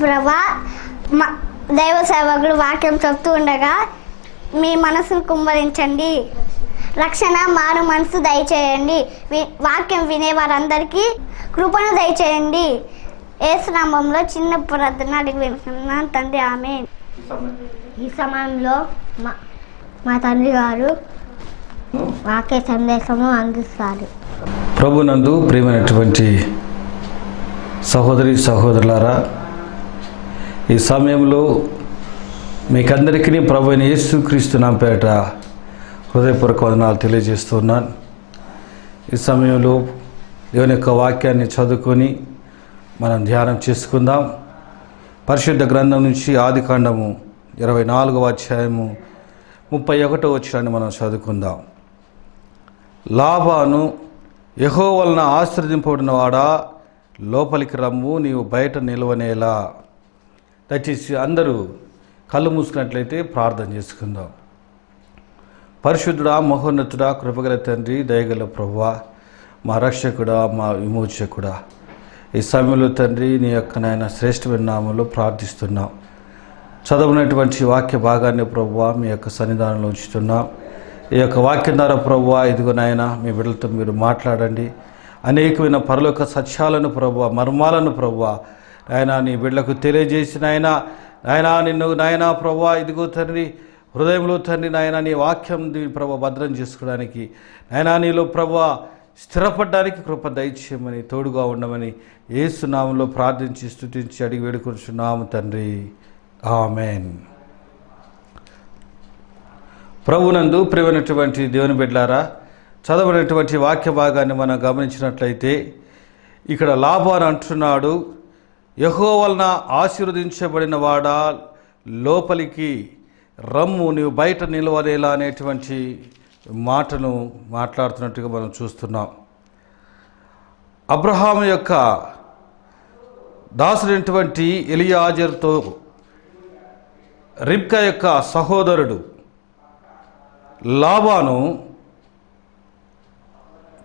ప్రభా. దైవ సేవకులు వాక్యం చెప్తూ ఉండగా మీ మనసును కుమ్మరించండి. రక్షణ మారు మనసు దయచేయండి. వాక్యం వినే వారందరికీ కృపను దయచేయండి. యేసు నామములో చిన్న ప్రార్థన అడిగి వింటున్నాను తండ్రి, ఆమేన్. ఈ సమయంలో మా తండ్రి గారు వాక్య సందేశము అందిస్తారు. ప్రభునందు ప్రియమైనటువంటి సహోదరి సహోదరులారా, ఈ సమయంలో మీకందరికీ ప్రభు అయిన యేసుక్రీస్తు నామమున పేరిట హృదయపూర్వక వందనాలు తెలియజేస్తున్నాను. ఈ సమయంలో దేవుని యొక్క వాక్యాన్ని చదువుకొని మనం ధ్యానం చేసుకుందాం. పరిశుద్ధ గ్రంథం నుంచి ఆదికాండము 24వ అధ్యాయము 31వ వచనాన్ని మనం చదువుకుందాం. లాబాను, యెహోవా వలన ఆశీర్వదింపబడిన వాడా, లోపలికి రమ్ము, నీవు బయట నిలవనేలా. దయచేసి అందరూ కళ్ళు మూసుకున్నట్లయితే ప్రార్థన చేసుకుందాం. పరిశుద్ధుడా, మహోన్నతుడా, కృపగల తండ్రి, దయగల ప్రభువా, మా రక్షకుడా, మా విమోచకుడా, ఈ సమయంలో తండ్రి నీ యొక్క నాయన శ్రేష్టమైన నామంలో ప్రార్థిస్తున్నాం. చదవనటువంటి వాక్య భాగాన్ని ప్రభువా మీ యొక్క సన్నిధానంలో ఉంచుతున్నాం. ఈ యొక్క వాక్యం ద్వారా ప్రభువా, ఇదిగో నాయన మీ బిడ్డలతో మీరు మాట్లాడండి. అనేకమైన పరలోక సత్యాలను ప్రభువా, మర్మాలను ప్రభువా నాయన నీ బిడ్డలకు తెలియజేసిన నాయన నిన్ను నాయన ప్రభువా, ఇదిగో తండ్రి హృదయంలో తండ్రి నాయన నీ వాక్యం ప్రభువా భద్రం చేసుకోవడానికి నాయన నీలో ప్రభువా స్థిరపడడానికి కృప దయచేయమని, తోడుగా ఉండమని యేసు నామములో ప్రార్థించి స్తుతించి అడిగి వేడుకొనుచున్నాము తండ్రి, ఆమేన్. ప్రభునందు ప్రియమైనటువంటి దేవుని బిడ్డలారా, చదవనటువంటి వాక్య భాగాన్ని మనం గమనించినట్లయితే ఇక్కడ లాబాను అంటున్నాడు, యెహోవా వలన ఆశీర్వదించబడిన వాడా, లోపలికి రమ్ము, నీవు బయట నిలవలేలా అనేటువంటి మాటను మాట్లాడుతున్నట్టుగా మనం చూస్తున్నాం. అబ్రహాము యొక్క దాసుడైనటువంటి ఎలియాజరుతో రిబ్కా యొక్క సహోదరుడు లాబాను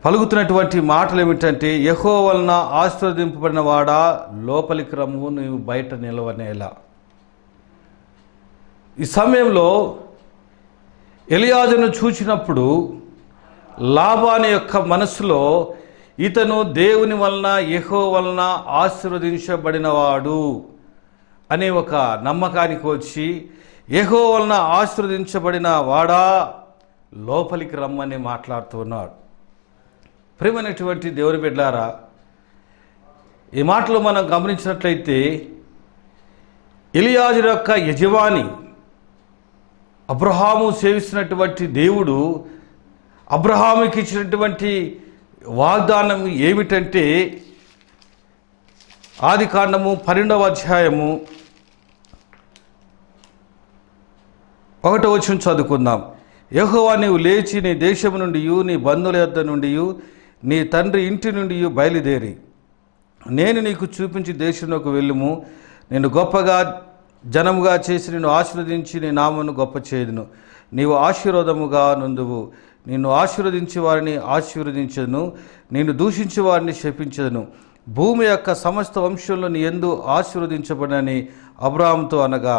పలుకుతున్నటువంటి మాటలు ఏమిటంటే, యెహోవా వలన ఆశీర్వదింపబడిన వాడా, లోపలికి రమ్ము, నీవు బయట నిలవనేలా. ఈ సమయంలో ఎలియాజరును చూచినప్పుడు లాబాను యొక్క మనసులో ఇతను దేవుని వలన యెహోవా వలన ఆశీర్వదించబడినవాడు అనే ఒక నమ్మకానికి వచ్చి, యెహోవా వలన ఆశీర్వదించబడిన వాడా, లోపలికి రమ్మని మాట్లాడుతూ ఉన్నాడు. ప్రియమైనటువంటి దేవుని బిడ్డలారా, ఈ మాటలు మనం గమనించినట్లయితే ఎలియాజరు యొక్క యజమాని అబ్రహాము సేవిస్తున్నటువంటి దేవుడు అబ్రహాముకి ఇచ్చినటువంటి వాగ్దానం ఏమిటంటే, ఆదికాండము 12వ అధ్యాయము 1వ వచనం చదువుకుందాం. యెహోవా, నీవు లేచి నీ దేశము నుండి, నీ బంధువుల యొద్ద నుండి, నీ తండ్రి ఇంటి నుండి బయలుదేరి నేను నీకు చూపించి దేశంలోకి వెళ్ళుము. నేను గొప్పగా జనముగా చేసి నిన్ను ఆశీర్వదించి నీ నామమును గొప్ప చేయుదును. నీవు ఆశీర్వాదముగా నుందువు. నిన్ను ఆశీర్వదించి వారిని ఆశీర్వదించదును, నిన్ను దూషించి వారిని శపించదును. భూమి యొక్క సమస్త వంశంలో నీ యందు ఆశీర్వదించబడని అబ్రాహాముతో అనగా,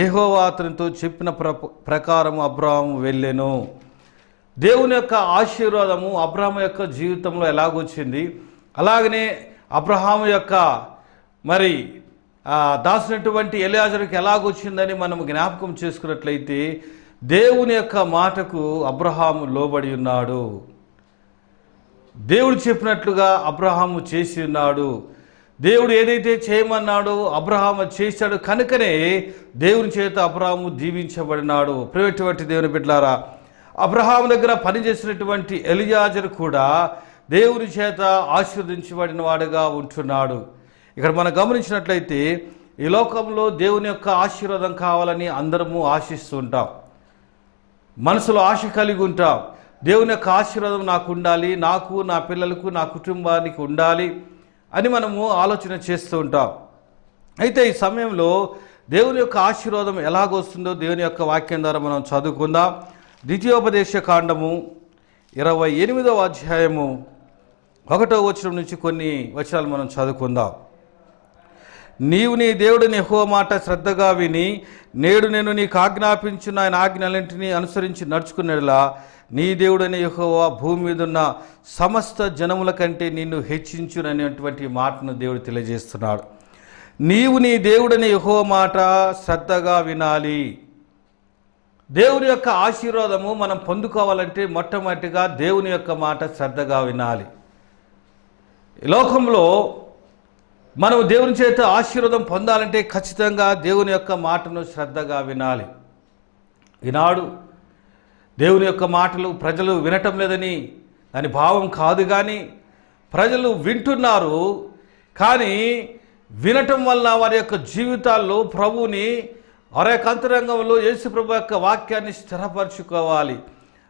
యెహోవా అతనితో చెప్పిన ప్రకారము అబ్రాహాము వెళ్ళెను. దేవుని యొక్క ఆశీర్వాదము అబ్రహాము యొక్క జీవితంలో ఎలాగొచ్చింది, అలాగనే అబ్రహాము యొక్క మరి దాసినటువంటి ఎలియాజరుకి ఎలాగొచ్చిందని మనం జ్ఞాపకం చేసుకున్నట్లయితే, దేవుని యొక్క మాటకు అబ్రహాము లోబడి ఉన్నాడు. దేవుడు చెప్పినట్లుగా అబ్రహాము చేసి ఉన్నాడు. దేవుడు ఏదైతే చేయమన్నాడో అబ్రహాము చేశాడు. కనుకనే దేవుని చేత అబ్రహాము దీవించబడినాడు. ప్రియమైనటువంటి దేవుని బిడ్డలారా, అబ్రహాము దగ్గర పనిచేసినటువంటి ఎలియాజరు కూడా దేవుని చేత ఆశీర్వదించబడిన వాడుగా ఉంటున్నాడు. ఇక్కడ మనం గమనించినట్లయితే ఈ లోకంలో దేవుని యొక్క ఆశీర్వాదం కావాలని అందరము ఆశిస్తూ ఉంటాం, మనసులో ఆశ కలిగి ఉంటాం. దేవుని యొక్క ఆశీర్వాదం నాకు ఉండాలి, నాకు, నా పిల్లలకు, నా కుటుంబానికి ఉండాలి అని మనము ఆలోచన చేస్తూ ఉంటాం. అయితే ఈ సమయంలో దేవుని యొక్క ఆశీర్వాదం ఎలాగొస్తుందో దేవుని యొక్క వాక్యం ద్వారా మనం చదువుకుందాం. ద్వితీయోపదేశ కాండము 28వ అధ్యాయము 1వ వచనం నుంచి కొన్ని వచనాలు మనం చదువుకుందాం. నీవు నీ దేవుడిని యెహోవా మాట శ్రద్ధగా విని నేడు నేను నీకు ఆజ్ఞాపించిన ఆయన ఆజ్ఞలన్నింటినీ అనుసరించి నడుచుకునేలా నీ దేవుడైన యెహోవా భూమి మీద ఉన్న సమస్త జనముల కంటే నిన్ను హెచ్చించుననేటువంటి మాటను దేవుడు తెలియజేస్తున్నాడు. నీవు నీ దేవుడైన యెహోవా మాట శ్రద్ధగా వినాలి. దేవుని యొక్క ఆశీర్వాదము మనం పొందుకోవాలంటే మొట్టమొదటిగా దేవుని యొక్క మాట శ్రద్ధగా వినాలి. ఈ లోకంలో మనం దేవుని చేత ఆశీర్వాదం పొందాలంటే ఖచ్చితంగా దేవుని యొక్క మాటను శ్రద్ధగా వినాలి. ఈనాడు దేవుని యొక్క మాటలు ప్రజలు వినటం లేదని దాని భావం కాదు, కానీ ప్రజలు వింటున్నారు. కానీ వినటం వల్ల వారి యొక్క జీవితాల్లో ప్రభువుని వారి యొక్క అంతరంగంలో యేసు ప్రభు యొక్క వాక్యాన్ని స్థిరపరచుకోవాలి.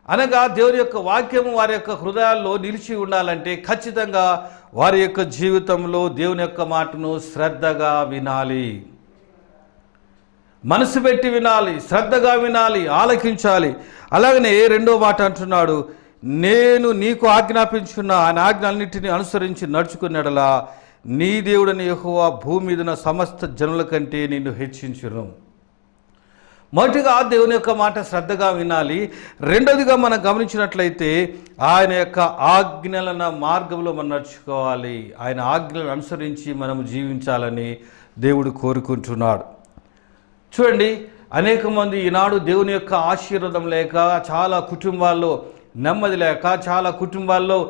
అనగా దేవుని యొక్క వాక్యము వారి యొక్క హృదయాల్లో నిలిచి ఉండాలంటే ఖచ్చితంగా వారి యొక్క జీవితంలో దేవుని యొక్క మాటను శ్రద్ధగా వినాలి. మనసు పెట్టి వినాలి, శ్రద్ధగా వినాలి, ఆలకించాలి. అలాగనే రెండో మాట అంటున్నాడు, నేను నీకు ఆజ్ఞాపించున్న ఆయన ఆజ్ఞలన్నింటినీ అనుసరించి నడుచుకున్నడలా నీ దేవుడని యెహోవా భూమి మీద ఉన్న సమస్త జనుల కంటే నిన్ను హెచ్చించును. మొదటిగా దేవుని యొక్క మాట శ్రద్ధగా వినాలి. రెండోదిగా మనం గమనించినట్లయితే ఆయన యొక్క ఆజ్ఞలన మార్గంలో మనం నడుచుకోవాలి. ఆయన ఆజ్ఞలను అనుసరించి మనం జీవించాలని దేవుడు కోరుకుంటున్నాడు. చూడండి, అనేక మంది ఈనాడు దేవుని యొక్క ఆశీర్వాదం లేక, చాలా కుటుంబాల్లో నెమ్మది లేక, చాలా కుటుంబాల్లో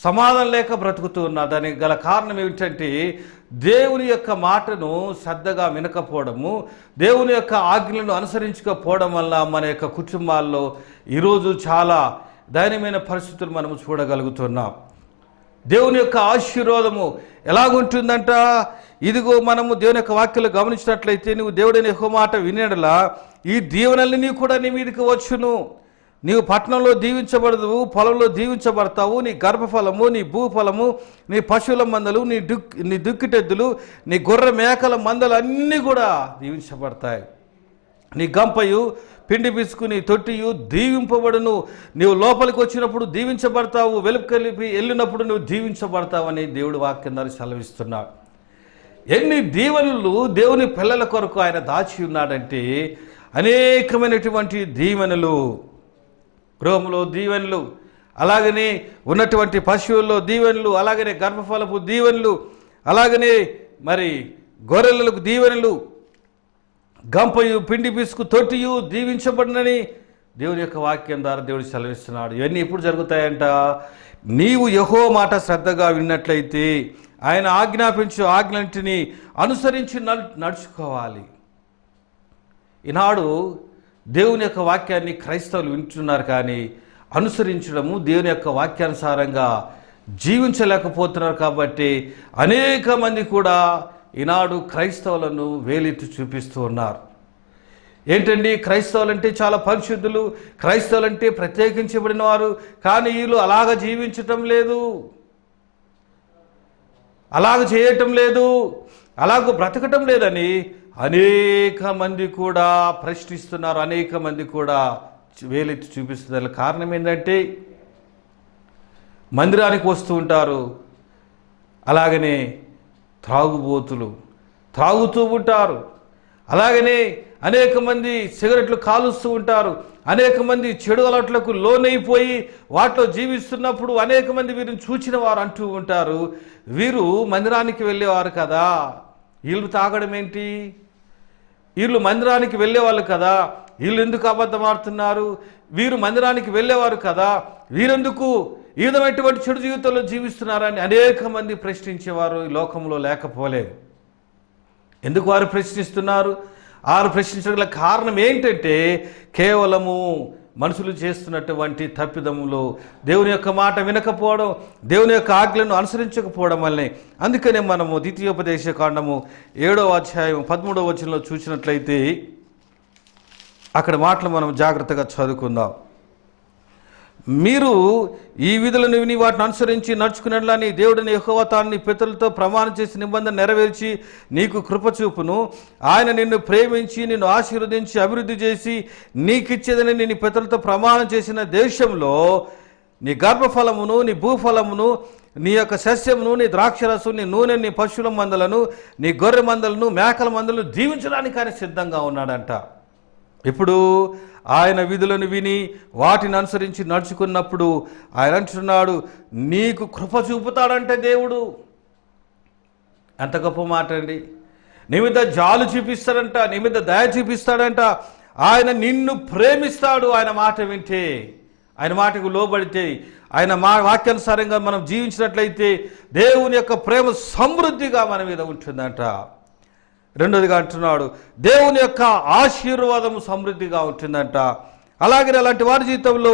సమాధానం లేక బ్రతుకుతూ ఉన్నారు. దానికి గల కారణం ఏమిటంటే దేవుని యొక్క మాటను శ్రద్ధగా వినకపోవడము, దేవుని యొక్క ఆజ్ఞలను అనుసరించకపోవడం వల్ల మన యొక్క కుటుంబాల్లో ఈరోజు చాలా దయనీయమైన పరిస్థితులు మనము చూడగలుగుతున్నాం. దేవుని యొక్క ఆశీర్వాదము ఎలాగుంటుందంట, ఇదిగో మనము దేవుని యొక్క వాక్యాలు గమనించినట్లయితే నువ్వు దేవుడైన యెహోవా మాట వినేడలా ఈ దీవెనల్ని కూడా నీ మీదకి వచ్చును. నీవు పట్టణంలో దీవించబడదు, పొలంలో దీవించబడతావు. నీ గర్భఫలము, నీ భూఫలము, నీ పశువుల మందలు, నీ దుక్కిటెద్దులు, నీ గొర్రె మేకల మందలు అన్నీ కూడా దీవించబడతాయి. నీ గంపయు, పిండి పిసుకు, నీ తొట్టియు దీవింపబడును. నీవు లోపలికి వచ్చినప్పుడు దీవించబడతావు, వెలుపలికి వెళ్ళినప్పుడు నువ్వు దీవించబడతావు అని దేవుడు వాక్యం ద్వారా సెలవిస్తున్నాడు. ఎన్ని దీవెనలు దేవుని పిల్లల కొరకు ఆయన దాచి ఉన్నాడంటే అనేకమైనటువంటి దీవెనలు, గృహంలో దీవెనలు, అలాగనే ఉన్నటువంటి పశువుల్లో దీవెనలు, అలాగనే గర్భఫలపు దీవెనలు, అలాగనే మరి గొర్రెలకు దీవెనలు, గంపయు, పిండి పిసుకు, తొట్టియు దీవించబడినని దేవుని యొక్క వాక్యం ద్వారా దేవుడు సెలవిస్తున్నాడు. ఇవన్నీ ఎప్పుడు జరుగుతాయంట, నీవు యెహోవా మాట శ్రద్ధగా విన్నట్లయితే, ఆయన ఆజ్ఞాపించు ఆజ్ఞలన్నింటినీ అనుసరించి నడుచుకోవాలి. ఈనాడు దేవుని యొక్క వాక్యాన్ని క్రైస్తవులు వింటున్నారు, కానీ అనుసరించడము, దేవుని యొక్క వాక్యానుసారంగా జీవించలేకపోతున్నారు. కాబట్టి అనేక మంది కూడా ఈనాడు క్రైస్తవులను వేలెత్తి చూపిస్తూ ఉన్నారు. ఏంటండి, క్రైస్తవులంటే చాలా పరిశుద్ధులు, క్రైస్తవులంటే ప్రత్యేకించబడిన వారు, కానీ వీళ్ళు అలాగ జీవించటం లేదు, అలాగ చేయటం లేదు, అలాగ బ్రతకటం లేదని అనేక మంది కూడా ప్రశ్నిస్తున్నారు. అనేక మంది కూడా వేలెత్తి చూపిస్తున్నారు. కారణం ఏంటంటే మందిరానికి వస్తూ ఉంటారు, అలాగనే త్రాగుబోతులు త్రాగుతూ ఉంటారు, అలాగనే అనేక మంది సిగరెట్లు కాలుస్తూ ఉంటారు, అనేక మంది చెడు అలవాట్లకు లోనైపోయి వాటిలో జీవిస్తున్నప్పుడు అనేక మంది వీరిని చూచిన వారు అంటూ ఉంటారు, వీరు మందిరానికి వెళ్ళేవారు కదా, వీళ్ళు తాగడం ఏంటి, వీళ్ళు మందిరానికి వెళ్ళేవాళ్ళు కదా, వీళ్ళు ఎందుకు అబద్ధం ఆడుతున్నారు, వీరు మందిరానికి వెళ్ళేవారు కదా, వీరెందుకు ఈ విధమైనటువంటి చెడు జీవితంలో జీవిస్తున్నారని అనేక మంది ప్రశ్నించేవారు ఈ లోకంలో లేకపోలేదు. ఎందుకు వారు ప్రశ్నిస్తున్నారు? వారు ప్రశ్నించగల కారణం ఏంటంటే కేవలము మనుషులు చేస్తున్నటువంటి తప్పిదములు, దేవుని యొక్క మాట వినకపోవడం, దేవుని యొక్క ఆజ్ఞలను అనుసరించకపోవడం వల్లనే. అందుకనే మనము ద్వితీయోపదేశ కాండము 7వ అధ్యాయం 13వ వచనంలో చూసినట్లయితే అక్కడ మాటలు మనం జాగ్రత్తగా చదువుకుందాం. మీరు ఈ విధులను విని వాటిని అనుసరించి నడుచుకున్నట్లని దేవుడిని యెహోవా తాను నీ పితరులతో ప్రమాణం చేసి నిబంధన నెరవేర్చి నీకు కృపచూపును. ఆయన నిన్ను ప్రేమించి నిన్ను ఆశీర్వదించి అభివృద్ధి చేసి నీకిచ్చేదని నీ పితరులతో ప్రమాణం చేసిన దేశంలో నీ గర్భఫలమును, నీ భూఫలమును, నీ యొక్క సస్యమును, నీ ద్రాక్షరసు, నీ నూనె, నీ పశువుల మందలను, నీ గొర్రె మందలను, మేకల మందలను దీవించడానికి ఆయన సిద్ధంగా ఉన్నాడంట. ఇప్పుడు ఆయన విధులను విని వాటిని అనుసరించి నడుచుకున్నప్పుడు ఆయన అంటున్నాడు, నీకు కృప చూపుతాడంటే దేవుడు. ఎంత గొప్ప మాట అండి. నీ మీద జాలు చూపిస్తాడంట, నీ మీద దయ చూపిస్తాడంట. ఆయన నిన్ను ప్రేమిస్తాడు. ఆయన మాట వింటే, ఆయన మాటకు లోబడితే, ఆయన వాక్యానుసారంగా మనం జీవించినట్లయితే దేవుని యొక్క ప్రేమ సమృద్ధిగా మన మీద ఉంటుందంట. రెండోదిగా అంటున్నాడు, దేవుని యొక్క ఆశీర్వాదము సమృద్ధిగా ఉంటుందంట. అలాగే అలాంటి వారి జీవితంలో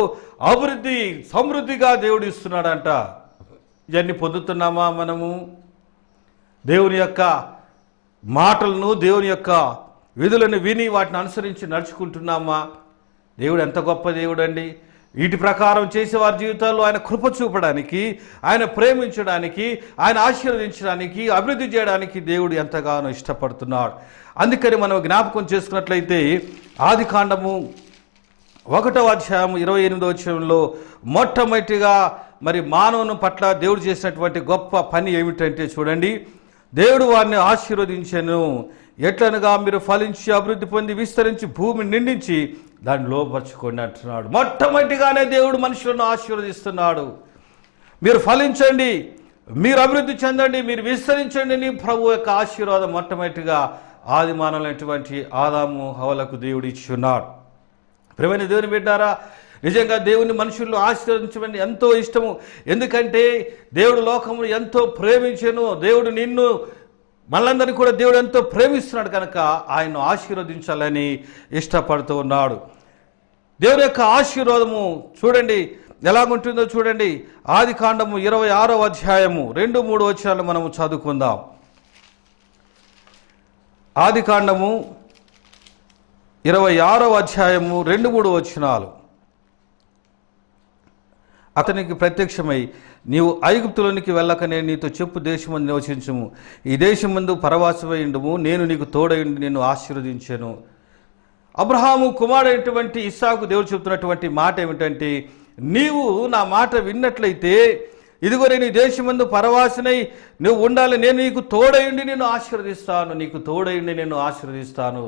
అభివృద్ధి సమృద్ధిగా దేవుడు ఇస్తున్నాడంట. ఇవన్నీ పొందుతున్నామా మనము? దేవుని యొక్క మాటలను, దేవుని యొక్క విధులను విని వాటిని అనుసరించి నడుచుకుంటున్నామా? దేవుడు ఎంత గొప్ప దేవుడు అండి. వీటి ప్రకారం చేసే వారి జీవితాల్లో ఆయన కృప చూపడానికి, ఆయన ప్రేమించడానికి, ఆయన ఆశీర్వదించడానికి, అభివృద్ధి చేయడానికి దేవుడు ఎంతగానో ఇష్టపడుతున్నాడు. అందుకని మనం జ్ఞాపకం చేసుకున్నట్లయితే ఆదికాండము 1వ అధ్యాయం 28వ వచనంలో మొట్టమొదటిగా మరి మానవుని పట్ల దేవుడు చేసినటువంటి గొప్ప పని ఏమిటంటే చూడండి, దేవుడు వారిని ఆశీర్వదించెను. ఎట్లనగా మీరు ఫలించి అభివృద్ధి పొంది విస్తరించి భూమిని నిండించి దాన్ని లోపరుచుకోండి అంటున్నాడు. మొట్టమొదటిగానే దేవుడు మనుషులను ఆశీర్వదిస్తున్నాడు. మీరు ఫలించండి, మీరు అభివృద్ధి చెందండి, మీరు విస్తరించండి అని ప్రభు యొక్క ఆశీర్వాదం మొట్టమొదటిగా ఆది మానవులైనటువంటి ఆదాము హవ్వలకు దేవుడు ఇచ్చున్నాడు. ప్రియమైన దేవుని బిడ్డారా, నిజంగా దేవుని మనుషులను ఆశీర్వదించమని ఎంతో ఇష్టము. ఎందుకంటే దేవుడు లోకమును ఎంతో ప్రేమించెను. దేవుడు నిన్ను మనలందరినీ కూడా దేవుడు ఎంతో ప్రేమిస్తున్నాడు కనుక ఆయన్ను ఆశీర్వదించాలని ఇష్టపడుతూ ఉన్నాడు. దేవుని యొక్క ఆశీర్వాదము చూడండి ఎలాగుంటుందో చూడండి. ఆదికాండము 26వ అధ్యాయము 2-3 వచనాలు మనము చదువుకుందాం. ఆదికాండము 26వ అధ్యాయము 2-3 వచనాలు. అతనికి ప్రత్యక్షమై, నీవు ఐగుప్తులోనికి వెళ్ళకనే నీతో చెప్పు దేశమందు నివసించుము, ఈ దేశమందు పరవాసమైండుము, నేను నీకు తోడైండి నిన్ను ఆశీర్వదించెను. అబ్రహాము కుమారుడైనటువంటి ఇస్సాకు దేవుడు చెప్తున్నటువంటి మాట ఏమిటంటే, నీవు నా మాట విన్నట్లయితే ఇదిగో నేను ఈ దేశమందు పరవాసినై నువ్వు ఉండాలి, నేను నీకు తోడైండి నిన్ను ఆశీర్వదిస్తాను, నీకు తోడైండి నిన్ను ఆశీర్వదిస్తాను.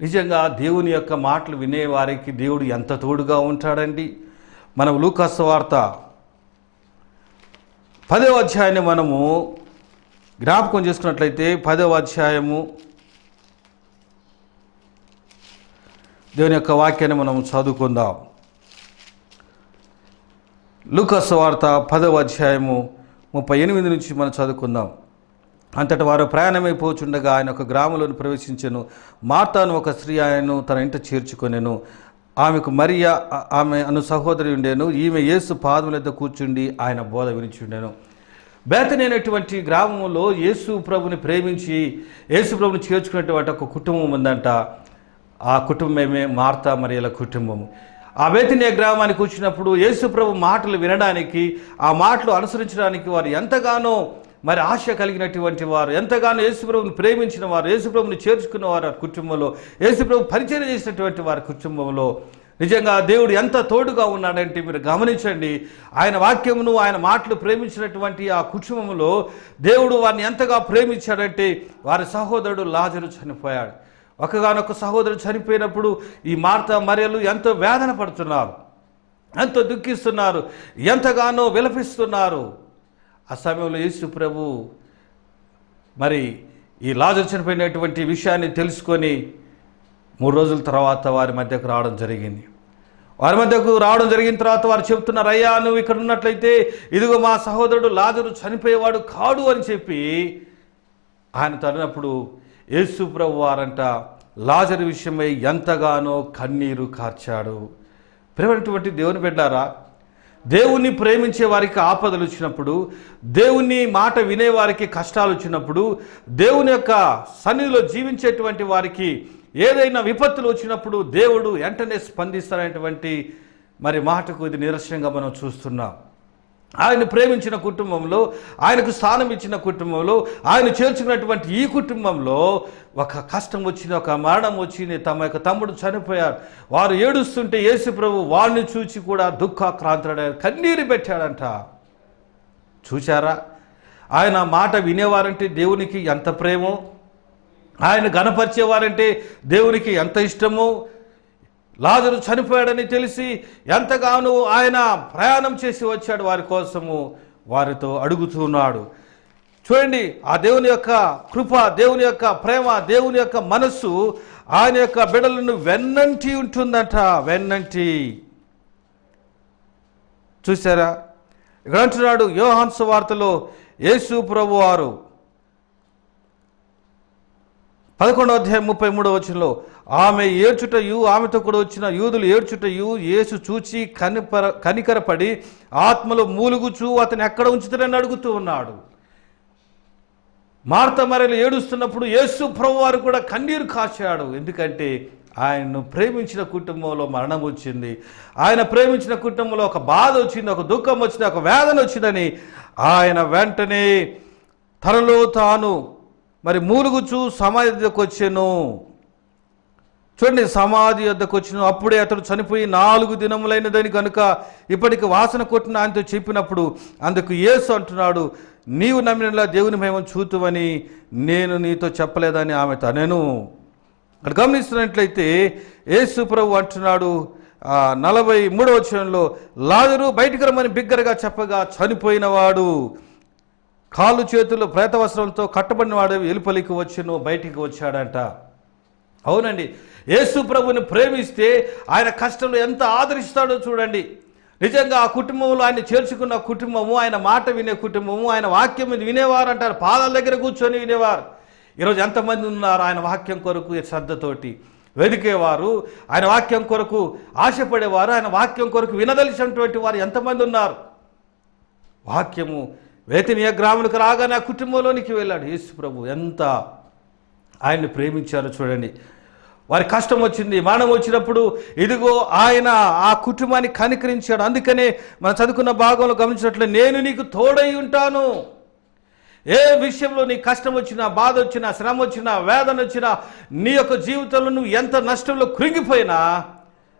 నిజంగా దేవుని యొక్క మాటలు వినేవారికి దేవుడు ఎంత తోడుగా ఉంటాడండి. మనం లూకా సువార్త 10వ అధ్యాయాన్ని మనము జ్ఞాపకం చేసుకున్నట్లయితే 10వ అధ్యాయము దేవుని యొక్క వాక్యాన్ని మనం చదువుకుందాం. లూకా సువార్త 10వ అధ్యాయము 38 నుంచి మనం చదువుకుందాం. అంతటి వారు ప్రయాణమైపోచుండగా ఆయన ఒక గ్రామంలోని ప్రవేశించెను. మార్తాను ఒక స్త్రీ ఆయనను తన ఇంట చేర్చుకొనెను. ఆమెకు మరియా ఆమె అను సహోదరి ఉండేను. ఈమె యేసు పాదముల వద్ద కూర్చుండి ఆయన బోధ వినిచుండెను. బేతనీ అనేటువంటి గ్రామంలో యేసు ప్రభుని ప్రేమించి యేసు ప్రభుని చేర్చుకునేటువంటి ఒక కుటుంబం ఉందంట. ఆ కుటుంబమే మార్తా మరియల కుటుంబం. ఆ బేతనీ గ్రామానికి వచ్చినప్పుడు యేసు ప్రభు మాటలు వినడానికి, ఆ మాటలు అనుసరించడానికి వారు ఎంతగానో మరి ఆశ కలిగినటువంటి వారు, ఎంతగానో యేసుప్రభుని ప్రేమించిన వారు, యేసుప్రభుని చేర్చుకున్న వారు ఆ కుటుంబంలో, యేసుప్రభు పరిచయం చేసినటువంటి వారి కుటుంబంలో నిజంగా దేవుడు ఎంత తోడుగా ఉన్నాడంటే మీరు గమనించండి. ఆయన వాక్యమును ఆయన మాటలు ప్రేమించినటువంటి ఆ కుటుంబంలో దేవుడు వారిని ఎంతగా ప్రేమించాడంటే వారి సహోదరుడు లాజరు చనిపోయాడు. ఒకగానొక సహోదరుడు చనిపోయినప్పుడు ఈ మార్తా మరియలు ఎంతో వేదన పడుతున్నారు, ఎంతో దుఃఖిస్తున్నారు, ఎంతగానో విలపిస్తున్నారు. ఆ సమయంలో యేసు ప్రభు మరి ఈ లాజరు చనిపోయినటువంటి విషయాన్ని తెలుసుకొని 3 రోజుల తర్వాత వారి మధ్యకు రావడం జరిగింది. వారి మధ్యకు రావడం జరిగిన తర్వాత వారు చెప్తున్నారు, అయ్యా నువ్వు ఇక్కడ ఉన్నట్లయితే ఇదిగో మా సహోదరుడు లాజరు చనిపోయేవాడు కాడు అని చెప్పి ఆయన తరినప్పుడు యేసు ప్రభు వారంట లాజరు విషయమై ఎంతగానో కన్నీరు కార్చాడు. ప్రేమైనటువంటి దేవుని బిడ్డారా, దేవుణ్ణి ప్రేమించే వారికి ఆపదలు వచ్చినప్పుడు, దేవుని మాట వినేవారికి కష్టాలు వచ్చినప్పుడు, దేవుని యొక్క సన్నిధిలో జీవించేటువంటి వారికి ఏదైనా విపత్తులు వచ్చినప్పుడు దేవుడు వెంటనే స్పందిస్తారనేటువంటి మరి మాటకు ఇది నిరసనంగా మనం చూస్తున్నాం. ఆయన ప్రేమించిన కుటుంబంలో, ఆయనకు స్థానం ఇచ్చిన కుటుంబంలో, ఆయన చేర్చుకున్నటువంటి ఈ కుటుంబంలో ఒక కష్టం వచ్చింది, ఒక మరణం వచ్చింది. తమ యొక్క తమ్ముడు చనిపోయారు. వారు ఏడుస్తుంటే యేసు ప్రభు వారిని చూచి కూడా దుఃఖాక్రాంతుడయ్యాడు, కన్నీరు పెట్టాడంట. చూశారా, ఆయన మాట వినేవారంటే దేవునికి ఎంత ప్రేమో, ఆయన గణపరిచేవారంటే దేవునికి ఎంత ఇష్టమో. లాజరు చనిపోయాడని తెలిసి ఎంతగానో ఆయన ప్రయాణం చేసి వచ్చాడు వారి కోసము, వారితో అడుగుతున్నాడు. చూడండి, ఆ దేవుని యొక్క కృప, దేవుని యొక్క ప్రేమ, దేవుని యొక్క మనస్సు ఆయన యొక్క బిడ్డలను వెన్నంటి ఉంటుందంట, వెన్నంటి. చూసారా, ఇక్కడ అంటున్నాడు యోహాను సువార్తలో యేసు ప్రభు వారు 11వ అధ్యాయం 33వ వచనంలో, ఆమె ఏడ్చుటయు ఆమెతో కూడా వచ్చిన యూదులు ఏడ్చుటయు యేసు చూచి కనికరపడి ఆత్మలో మూలుగుచూ అతను ఎక్కడ ఉంచుతారని అడుగుతూ ఉన్నాడు. మార్త మరియలు ఏడుస్తున్నప్పుడు యేసు ప్రభు వారు కూడా కన్నీరు కాచాడు. ఎందుకంటే ఆయన్ను ప్రేమించిన కుటుంబంలో మరణం వచ్చింది, ఆయన ప్రేమించిన కుటుంబంలో ఒక బాధ వచ్చింది, ఒక దుఃఖం వచ్చింది, ఒక వేదన వచ్చిందని ఆయన వెంటనే తనలో తాను మూలుగుచూ సమాధి వద్దకు వచ్చాను. చూడండి, సమాధి వద్దకు వచ్చాను. అప్పుడే అతడు చనిపోయి 4 దినములైనదని కనుక ఇప్పటికి వాసన కొట్టిన ఆయనతో చెప్పినప్పుడు అందుకు యేసు అంటున్నాడు, నీవు నమ్మినలా దేవుని మహిమను చూతువని నేను నీతో చెప్పలేదని ఆమె తనను. అక్కడ గమనిస్తున్నట్లయితే యేసు ప్రభు అంటున్నాడు 43వ వచనంలో, లాజరు బయటికి రమ్మని బిగ్గరగా చెప్పగా చనిపోయినవాడు కాళ్ళు చేతులు ప్రేత వస్త్రంతో కట్టబడిన వాడు వెలుపలికి వచ్చును, బయటికి వచ్చాడంట. అవునండి, యేసు ప్రభుని ప్రేమిస్తే ఆయన కష్టంలో ఎంత ఆదరిస్తాడో చూడండి. నిజంగా ఆ కుటుంబంలో ఆయన చేర్చుకున్న కుటుంబము, ఆయన మాట వినే కుటుంబము, ఆయన వాక్యం వినేవారు అంటారు, పాదాల దగ్గర కూర్చొని వినేవారు. ఈరోజు ఎంతమంది ఉన్నారు ఆయన వాక్యం కొరకు శ్రద్ధతోటి వెదికేవారు, ఆయన వాక్యం కొరకు ఆశపడేవారు, ఆయన వాక్యం కొరకు వినదలిసినటువంటి వారు ఎంతమంది ఉన్నారు. వాక్యము వేతనీయ గ్రాములకు రాగానే ఆ కుటుంబంలోనికి వెళ్ళాడు యేసు ప్రభు. ఎంత ఆయన్ని ప్రేమించారో చూడండి. వారి కష్టం వచ్చింది, మరణం వచ్చినప్పుడు ఇదిగో ఆయన ఆ కుటుంబాన్ని కనికరించాడు. అందుకనే మనం చదువుకున్న భాగంలో గమనించినట్లు, నేను నీకు తోడై ఉంటాను. ఏ విషయంలో నీ కష్టం వచ్చినా, బాధ వచ్చినా, శ్రమ వచ్చినా, వేదన వచ్చినా, నీ యొక్క జీవితంలో నువ్వు ఎంత నష్టంలో కృంగిపోయినా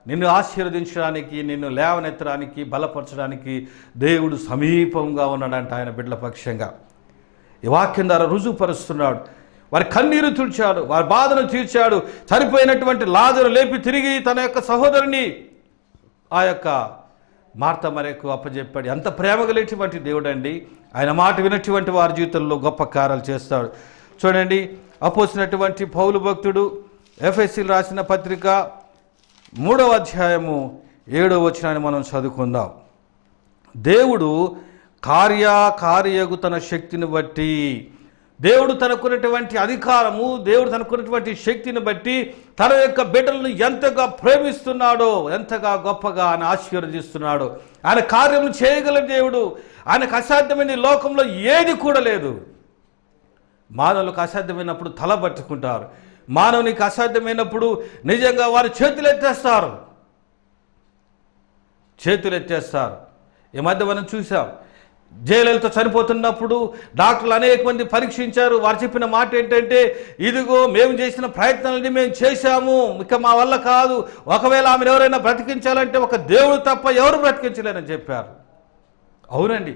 నిన్ను ఆశీర్వదించడానికి, నిన్ను లేవనెత్తడానికి, బలపరచడానికి దేవుడు సమీపంగా ఉన్నాడంట ఆయన బిడ్డల పక్షంగా. ఈ వాక్యం ద్వారా రుజువుపరుస్తున్నాడు. వారి కన్నీరు తుడిచాడు, వారి బాధను తీర్చాడు. చనిపోయినటువంటి లాజరు లేపి తిరిగి తన యొక్క సహోదరుని ఆ యొక్క మార్త మరియకు అప్పచెప్పాడు. ఎంత ప్రేమ కలిగినటువంటి దేవుడు అండి. ఆయన మాట వినటువంటి వారి జీవితంలో గొప్ప కార్యాలు చేస్తాడు. చూడండి, అపోసినటువంటి పౌలు భక్తుడు ఎఫెసీయులకు రాసిన పత్రిక 3వ అధ్యాయము 7వ వచనాన్ని మనం చదువుకుందాం. దేవుడు కార్యగు తన శక్తిని బట్టి, దేవుడు తనకున్నటువంటి అధికారము, దేవుడు తనకున్నటువంటి శక్తిని బట్టి తన యొక్క బిడ్డలను ఎంతగా ప్రేమిస్తున్నాడో, ఎంతగా గొప్పగా ఆయన ఆశీర్వదిస్తున్నాడో. ఆయన కార్యములు చేయగల దేవుడు. ఆయనకు అసాధ్యమైన లోకంలో ఏది కూడా లేదు. మానవులకు అసాధ్యమైనప్పుడు తల పట్టుకుంటారు, మానవునికి అసాధ్యమైనప్పుడు నిజంగా వారు చేతులు ఎత్తేస్తారు. ఈ మధ్య మనం చూసాం, జయలలిత చనిపోతున్నప్పుడు డాక్టర్లు అనేక మంది పరీక్షించారు. వారు చెప్పిన మాట ఏంటంటే, ఇదిగో మేము చేసిన ప్రయత్నాలని మేము చేశాము, ఇక మా వల్ల కాదు, ఒకవేళ ఆమెను ఎవరైనా బ్రతికించాలంటే ఒక దేవుడు తప్ప ఎవరు బ్రతికించలేరని చెప్పారు. అవునండి,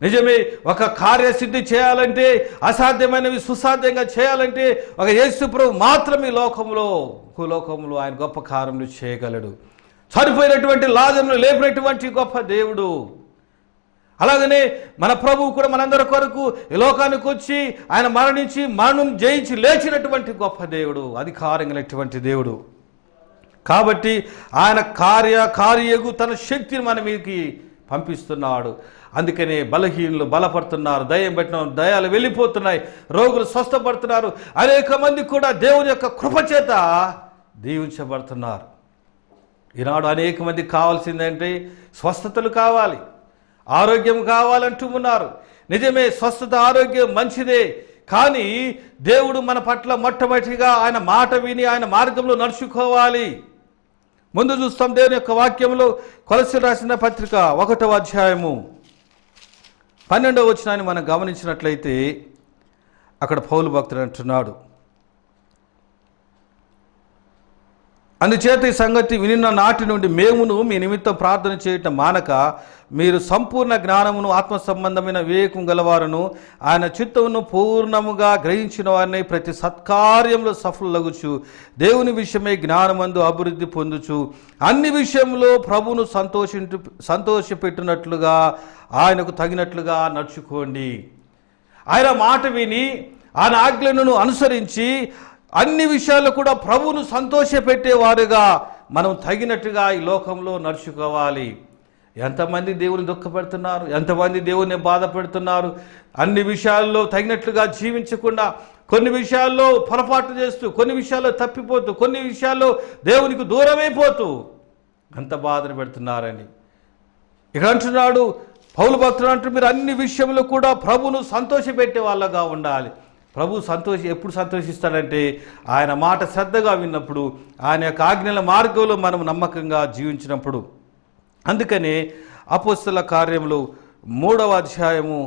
నిజమే. ఒక కార్యసిద్ధి చేయాలంటే, అసాధ్యమైనవి సుసాధ్యంగా చేయాలంటే ఒక యేసు ప్రభు మాత్రమే భూలోకంలో ఆయన గొప్ప కార్యములు చేయగలడు. చనిపోయినటువంటి లాజరును లేపినటువంటి గొప్ప దేవుడు. అలాగనే మన ప్రభువు కూడా మనందరి కొరకు ఈ లోకానికి వచ్చి ఆయన మరణించి మరణం జయించి లేచినటువంటి గొప్ప దేవుడు, అధికారం కలిగినటువంటి దేవుడు. కాబట్టి ఆయన కార్యగు తన శక్తిని మన మీదకి పంపిస్తున్నాడు. అందుకనే బలహీనులు బలపడుతున్నారు, దయ్యం పెట్టిన దయాలు వెళ్ళిపోతున్నాయి, రోగులు స్వస్థపడుతున్నారు, అనేక మంది కూడా దేవుని యొక్క కృపచేత దీవించబడుతున్నారు. ఈనాడు అనేక మందికి కావాల్సిందంటే స్వస్థతలు కావాలి, ఆరోగ్యం కావాలంటూ ఉన్నారు. నిజమే, స్వస్థత ఆరోగ్యం మంచిదే. కానీ దేవుడు మన పట్ల మొట్టమొదటిగా ఆయన మాట విని ఆయన మార్గంలో నడుచుకోవాలి. ముందు చూస్తాం దేవుని యొక్క వాక్యంలో కొలస్సీయులకు రాసిన పత్రిక 1వ అధ్యాయము 12వ వచనాన్ని మనం గమనించినట్లయితే అక్కడ పౌలు భక్తుడు అంటున్నాడు, అందుచేత ఈ సంగతి వినిన నాటి నుండి మేమును మీ నిమిత్తం ప్రార్థన చేయటం మానక మీరు సంపూర్ణ జ్ఞానమును ఆత్మ సంబంధమైన వివేకం గలవారును ఆయన చిత్తమును పూర్ణముగా గ్రహించిన వారిని ప్రతి సత్కార్యంలో సఫలగుచు దేవుని విషయమై జ్ఞానమందు అభివృద్ధి పొందుచు అన్ని విషయంలో ప్రభువును సంతోషపెట్టినట్లుగా ఆయనకు తగినట్లుగా నడుచుకోండి. ఆయన మాట విని ఆయన ఆజ్ఞలను అనుసరించి అన్ని విషయాల్లో కూడా ప్రభువును సంతోషపెట్టేవారుగా మనం తగినట్టుగా ఈ లోకంలో నడుచుకోవాలి. ఎంతమంది దేవుని దుఃఖపెడుతున్నారు, ఎంతమంది దేవుని బాధ పెడుతున్నారు. అన్ని విషయాల్లో తగినట్లుగా జీవించకుండా కొన్ని విషయాల్లో పొరపాటు చేస్తూ, కొన్ని విషయాల్లో తప్పిపోతూ, కొన్ని విషయాల్లో దేవునికి దూరమైపోతూ అంత బాధను పెడుతున్నారని ఇక్కడ అంటున్నాడు పౌలు భక్తుడు అంటూ, మీరు అన్ని విషయంలో కూడా ప్రభువును సంతోషపెట్టే వాళ్ళగా ఉండాలి. ప్రభు ఎప్పుడు సంతోషిస్తాడంటే ఆయన మాట శ్రద్ధగా విన్నప్పుడు, ఆయన యొక్క ఆజ్ఞల మార్గంలో మనం నమ్మకంగా జీవించినప్పుడు. అందుకనే అపోస్తల కార్యములు 3వ అధ్యాయము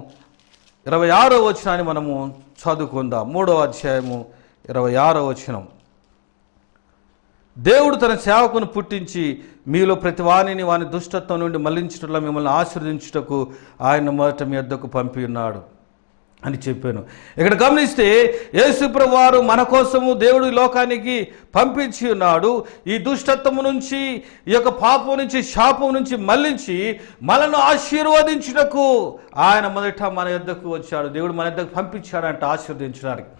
26వ వచనాన్ని మనము చదువుకుందాం. 3వ అధ్యాయము 26వ వచనం, దేవుడు తన సేవకును పుట్టించి మీలో ప్రతి వాణిని వాని దుష్టత్వం నుండి మళ్లించటంలో మిమ్మల్ని ఆశీర్వదించుటకు ఆయన మొదట మీ వద్దకు పంపి ఉన్నాడు అని చెప్పాను. ఇక్కడ గమనిస్తే యేసుప్రభువు వారు మన కోసము దేవుడు లోకానికి పంపించి ఉన్నాడు. ఈ దుష్టత్వము నుంచి, ఈ యొక్క పాపం నుంచి, శాపం నుంచి మళ్లించి మనను ఆశీర్వదించుటకు ఆయన మొదట మన యొద్దకు వచ్చాడు. దేవుడు మన యొద్దకు పంపించాడంట ఆశీర్వదించడానికి.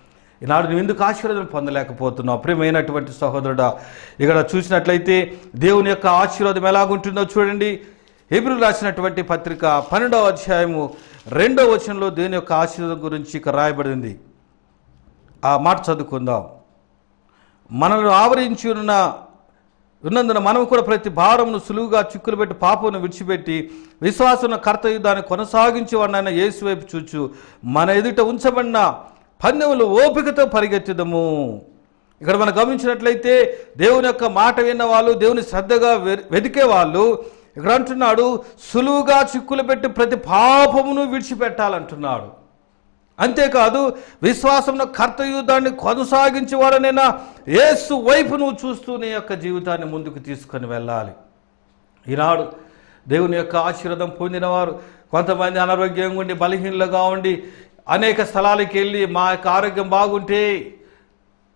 ఈనాడు నువ్వు ఎందుకు ఆశీర్వాదం పొందలేకపోతున్నావు? ప్రియమైనటువంటి సహోదరుడా, ఇక్కడ చూసినట్లయితే దేవుని యొక్క ఆశీర్వాదం ఎలాగుంటుందో చూడండి. హెబ్రీయులకు రాసినటువంటి పత్రిక 12వ అధ్యాయము 2వ వచనంలో దేవుని యొక్క ఆశీర్వాదం గురించి ఇక్కడ రాయబడింది. ఆ మాట చదువుకుందాం. మనల్ని ఆవరించి ఉన్నందున మనం కూడా ప్రతి భారమును సులువుగా చిక్కులు పెట్టి పాపమును విడిచిపెట్టి విశ్వాసమున కర్తవ్య దాన్ని కొనసాగించి వాడినైనా యేసు వైపు చూచు మన ఎదుట ఉంచబడిన పందెములు ఓపికతో పరిగెత్తుదము. ఇక్కడ మనం గమనించినట్లయితే దేవుని యొక్క మాట విన్న వాళ్ళు, దేవుని శ్రద్ధగా వెతికే వాళ్ళు ఇక్కడ అంటున్నాడు సులువుగా చిక్కులు పెట్టి ప్రతి పాపమును విడిచిపెట్టాలంటున్నాడు. అంతేకాదు విశ్వాసంలో కర్తయుద్ధాన్ని కొనసాగించి వాడనైనా యేసు వైపు నువ్వు చూస్తూ నీ యొక్క జీవితాన్ని ముందుకు తీసుకొని వెళ్ళాలి. ఈనాడు దేవుని యొక్క ఆశీర్వాదం పొందినవారు కొంతమంది అనారోగ్యంగా ఉండి, బలహీనలుగా ఉండి అనేక స్థలాలకు వెళ్ళి మా యొక్క ఆరోగ్యం బాగుంటే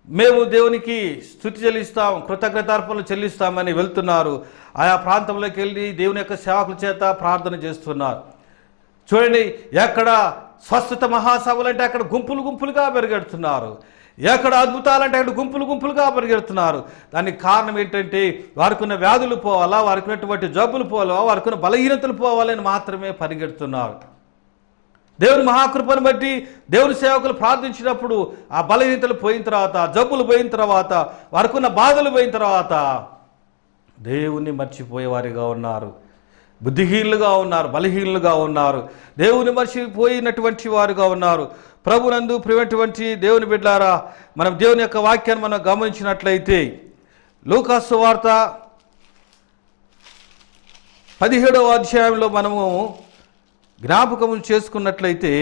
మేము దేవునికి స్తుతి చెల్లిస్తాం, కృతజ్ఞతార్పణలు చెల్లిస్తామని వెళ్తున్నారు. ఆయా ప్రాంతంలోకి వెళ్ళి దేవుని యొక్క సేవకుల చేత ప్రార్థన చేస్తున్నారు. చూడండి, ఎక్కడ స్వస్థత మహాసభలు అంటే అక్కడ గుంపులు గుంపులుగా పరిగెడుతున్నారు. ఎక్కడ అద్భుతాలంటే అక్కడ గుంపులు గుంపులుగా పరిగెడుతున్నారు. దానికి కారణం ఏంటంటే వారికి ఉన్న వ్యాధులు పోవాలా, వారికి ఉన్నటువంటి జబ్బులు పోవాలా, వారికి ఉన్న బలహీనతలు పోవాలని మాత్రమే పరిగెడుతున్నారు. దేవుని మహాకృపను బట్టి దేవుని సేవకులు ప్రార్థించినప్పుడు ఆ బలహీనతలు పోయిన తర్వాత, జబ్బులు పోయిన తర్వాత, వారికి ఉన్న బాధలు పోయిన తర్వాత దేవుణ్ణి మర్చిపోయేవారిగా ఉన్నారు, బుద్ధిహీనులుగా ఉన్నారు, బలహీనులుగా ఉన్నారు, దేవుని మర్చిపోయినటువంటి వారుగా ఉన్నారు. ప్రభునందు ప్రియమైనటువంటి దేవుని బిడ్డలారా, మనం దేవుని యొక్క వాక్యాన్ని మనం గమనించినట్లయితే లూకా సువార్త 17వ అధ్యాయంలో మనము జ్ఞాపకము చేసుకున్నట్లయితే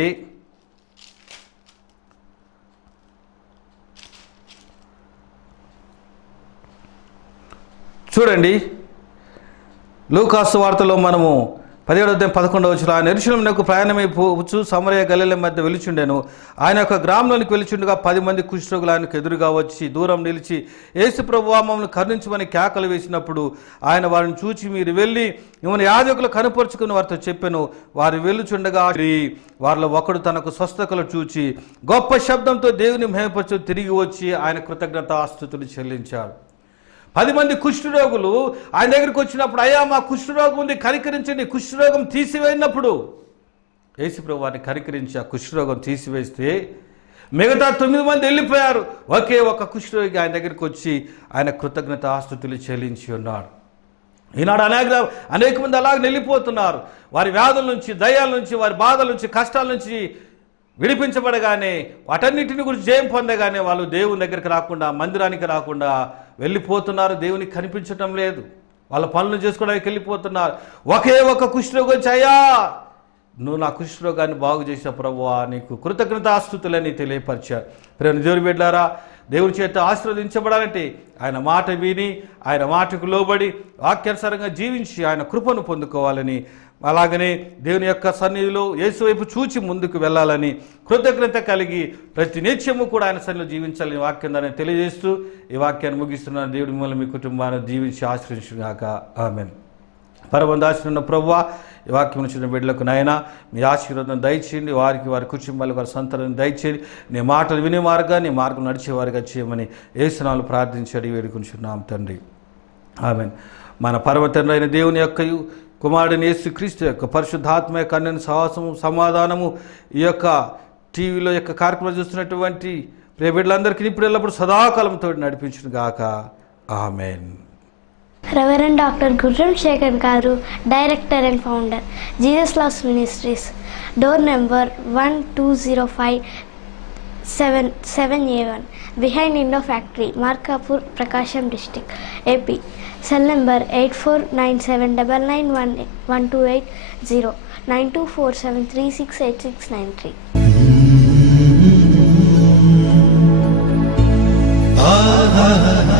చూడండి, లూకా సువార్తలో మనము 17వ అధ్యాయం 11వ వచనం, ఆయన యెరూషలేమునకు ప్రయాణమైపోవచ్చు సమరయ గలిలయ మధ్య వెలుచుండెను. ఆయన యొక్క గ్రామంలోనికి వెలుచుండగా 10 మంది కుష్ఠరోగులు ఆయనకు ఎదురుగా వచ్చి దూరం నిలిచి యేసు ప్రభువా మమ్మల్ని కరుణించమని కేకలు వేసినప్పుడు ఆయన వారిని చూచి మీరు వెళ్ళి మిమ్మల్ని యాజకులు కనుపరుచుకుని వారితో చెప్పెను. వారు వెళ్ళుచుండగా వారిలో ఒకడు తనకు స్వస్థతలు చూచి గొప్ప శబ్దంతో దేవుని మహిమపరచు తిరిగి వచ్చి ఆయన కృతజ్ఞతాస్తుతులు చెల్లించాడు. 10 మంది కుష్ఠరోగులు ఆయన దగ్గరికి వచ్చినప్పుడు, అయ్యా మా కుష్ఠరోగం ఉంది కనికరించండి, కుష్ఠరోగం తీసివేయినప్పుడు యేసుప్రభువు వారిని కనికరించి ఆ కుష్ఠరోగం తీసివేస్తే మిగతా 9 మంది వెళ్ళిపోయారు. ఒకే ఒక కుష్ఠరోగి ఆయన దగ్గరికి వచ్చి ఆయన కృతజ్ఞతాస్తుతులు చెల్లించి ఉన్నాడు. ఈనాడు అనేక మంది అలాగే వెళ్ళిపోతున్నారు. వారి వ్యాధుల నుంచి, దయ్యాల నుంచి, వారి బాధల నుంచి, కష్టాల నుంచి విడిపించబడగానే, వాటన్నిటిని గురించి జయం పొందగానే వాళ్ళు దేవుని దగ్గరికి రాకుండా, మందిరానికి రాకుండా వెళ్ళిపోతున్నారు. దేవునికి కనిపించటం లేదు, వాళ్ళ పనులు చేసుకోవడానికి వెళ్ళిపోతున్నారు. ఒకే ఒక కుష్ఠరోగి వచ్చి, అయ్యా నువ్వు నా కుష్ఠరోగాన్ని బాగు చేసిన ప్రభువా నీకు కృతజ్ఞతాస్తుతులని తెలియపరిచారు. ప్రేమ దేవుని బిడ్డలారా, దేవుని చేత ఆశీర్వదించబడాలంటే ఆయన మాట విని ఆయన మాటకు లోబడి వాక్యానుసారంగా జీవించి ఆయన కృపను పొందుకోవాలని, అలాగనే దేవుని యొక్క సన్నిధిలో యేసు వైపు చూచి ముందుకు వెళ్ళాలని, కృతజ్ఞత కలిగి ప్రతి నిత్యము కూడా ఆయన సన్నిధిలో జీవించాలని వాక్యం దాన్ని తెలియజేస్తూ ఈ వాక్యాన్ని ముగిస్తున్నాను. దేవుడి మిమ్మల్ని మీ కుటుంబాన్ని జీవించి ఆశ్రయించుగాక. ఆమేన్. పరమందాసిన ప్రభువా, ఈ వాక్యం చిన్న బిడ్డలకు నాయన మీ ఆశీర్వాదం దయచేయండి. వారికి వారి కుటుంబాలకు వారి సంతానం దయచేయండి. నీ మాటలు వినే వారుగా నీ మార్గం నడిచేవారుగా చేయమని యేసునామములో ప్రార్థించి అడిగి వేడుకుంటున్నాం తండ్రి. ఆమేన్. మన పరమ తండ్రి అయిన దేవుని యొక్క కుమారుడైన యేసుక్రీస్తు యొక్క పరిశుద్ధాత్మ యొక్క అన్యోన్య సహవాసము సమాధానము ఈ యొక్క టీవీలో యొక్క కార్యక్రమాలు చూస్తున్నటువంటి ప్రియ బిడ్డలందరికీ ఇప్పుడు ఎల్లప్పుడు సదాకాలంతో నడిపించును గాక. ఆమేన్. రెవరెండ్ డాక్టర్ గుర్రం శేఖర్ గారు, director and founder, Jesus loves ministries, door number 1205 7A1, behind Indo Factory, Markapur, Prakasham District, AP. Cell number 8497991128 9247368693.